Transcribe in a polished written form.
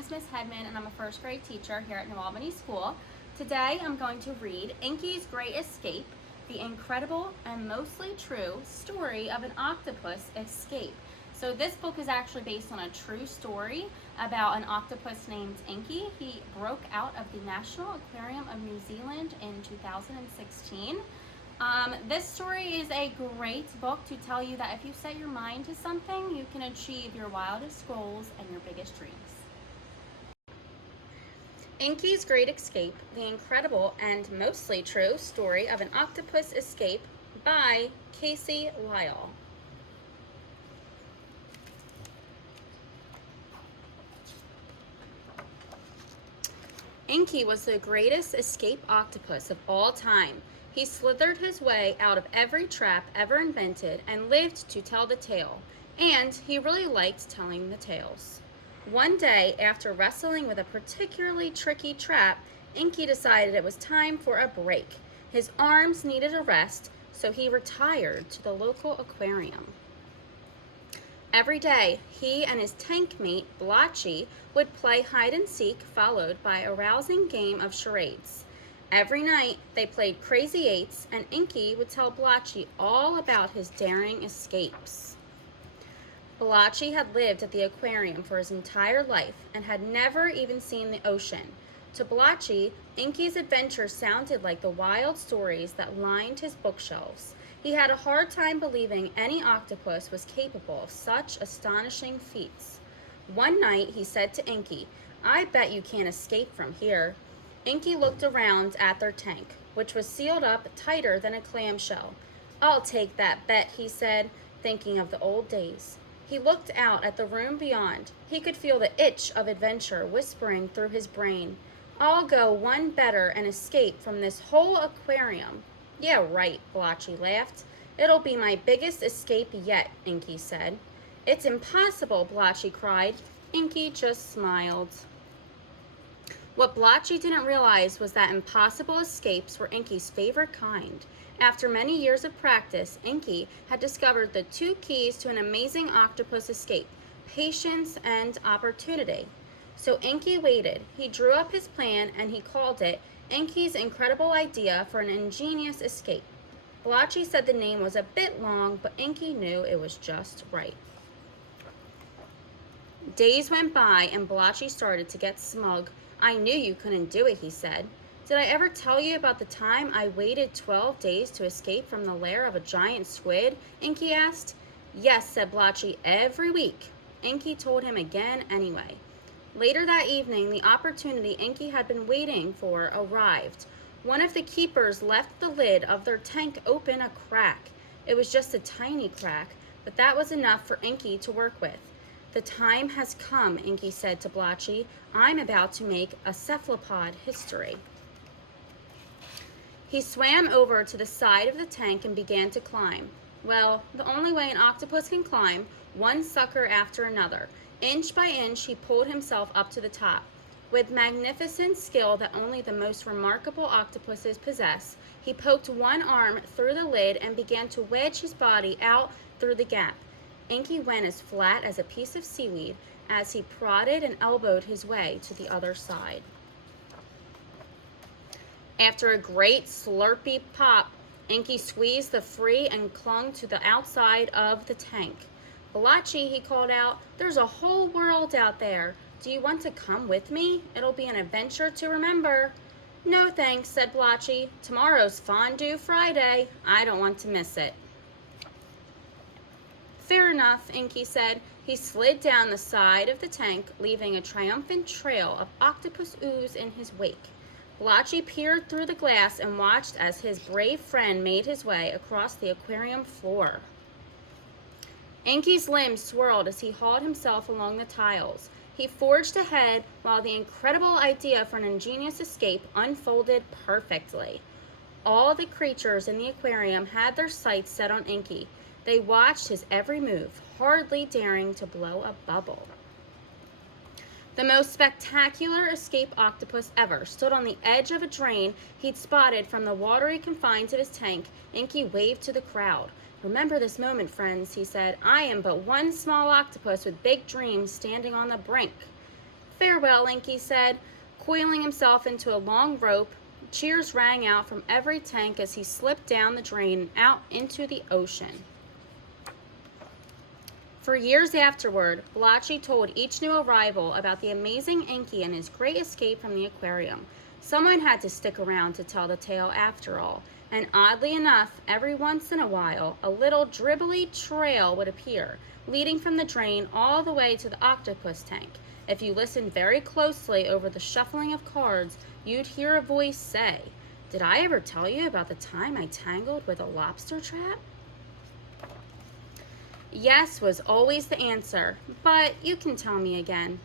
is Miss Headman and I'm a first grade teacher here at New Albany School. Today I'm going to read Inky's Great Escape, the incredible and mostly true story of an octopus escape. So this book is actually based on a true story about an octopus named Inky. He broke out of the National Aquarium of New Zealand in 2016. This story is a great book to tell you that if you set your mind to something, you can achieve your wildest goals and your biggest dreams. Inky's Great Escape, the incredible and mostly true story of an octopus escape by Casey Lyle. Inky was the greatest escape octopus of all time. He slithered his way out of every trap ever invented and lived to tell the tale, and he really liked telling the tales. One day, after wrestling with a particularly tricky trap, Inky decided it was time for a break. His arms needed a rest, so he retired to the local aquarium. Every day, he and his tank mate, Blotchy, would play hide and seek, followed by a rousing game of charades. Every night, they played Crazy Eights, and Inky would tell Blotchy all about his daring escapes. Blotchy had lived at the aquarium for his entire life and had never even seen the ocean. To Blotchy, Inky's adventures sounded like the wild stories that lined his bookshelves. He had a hard time believing any octopus was capable of such astonishing feats. One night, he said to Inky, "I bet you can't escape from here." Inky looked around at their tank, which was sealed up tighter than a clamshell. "I'll take that bet," he said, thinking of the old days. He looked out at the room beyond. He could feel the itch of adventure whispering through his brain. "I'll go one better and escape from this whole aquarium." "Yeah, right," Blotchy laughed. "It'll be my biggest escape yet," Inky said. "It's impossible," Blotchy cried. Inky just smiled. What Blotchy didn't realize was that impossible escapes were Inky's favorite kind. After many years of practice, Inky had discovered the two keys to an amazing octopus escape: patience and opportunity. So Inky waited. He drew up his plan and he called it Inky's Incredible Idea for an Ingenious Escape. Blotchy said the name was a bit long, but Inky knew it was just right. Days went by and Blotchy started to get smug. "I knew you couldn't do it," he said. "Did I ever tell you about the time I waited 12 days to escape from the lair of a giant squid?" Inky asked. "Yes," said Blotchy, "every week." Inky told him again anyway. Later that evening, the opportunity Inky had been waiting for arrived. One of the keepers left the lid of their tank open a crack. It was just a tiny crack, but that was enough for Inky to work with. "The time has come," Inky said to Blotchy. "I'm about to make a cephalopod history." He swam over to the side of the tank and began to climb. Well, the only way an octopus can climb, one sucker after another. Inch by inch, he pulled himself up to the top. With magnificent skill that only the most remarkable octopuses possess, he poked one arm through the lid and began to wedge his body out through the gap. Inky went as flat as a piece of seaweed as he prodded and elbowed his way to the other side. After a great slurpy pop, Inky squeezed the free and clung to the outside of the tank. "Blotchy," he called out, "there's a whole world out there. Do you want to come with me? It'll be an adventure to remember." "No thanks," said Blotchy. "Tomorrow's Fondue Friday. I don't want to miss it." "Fair enough," Inky said. He slid down the side of the tank, leaving a triumphant trail of octopus ooze in his wake. Blotchy peered through the glass and watched as his brave friend made his way across the aquarium floor. Inky's limbs swirled as he hauled himself along the tiles. He forged ahead while the incredible idea for an ingenious escape unfolded perfectly. All the creatures in the aquarium had their sights set on Inky. They watched his every move, hardly daring to blow a bubble. The most spectacular escape octopus ever stood on the edge of a drain he'd spotted from the watery confines of his tank. Inky waved to the crowd. "Remember this moment, friends," he said. "I am but one small octopus with big dreams standing on the brink." Farewell, Inky said, coiling himself into a long rope. Cheers rang out from every tank as he slipped down the drain and out into the ocean. For years afterward, Blotchy told each new arrival about the amazing Inky and his great escape from the aquarium. Someone had to stick around to tell the tale after all, and oddly enough, every once in a while, a little dribbly trail would appear, leading from the drain all the way to the octopus tank. If you listened very closely over the shuffling of cards, you'd hear a voice say, "Did I ever tell you about the time I tangled with a lobster trap?" Yes was always the answer, but you can tell me again.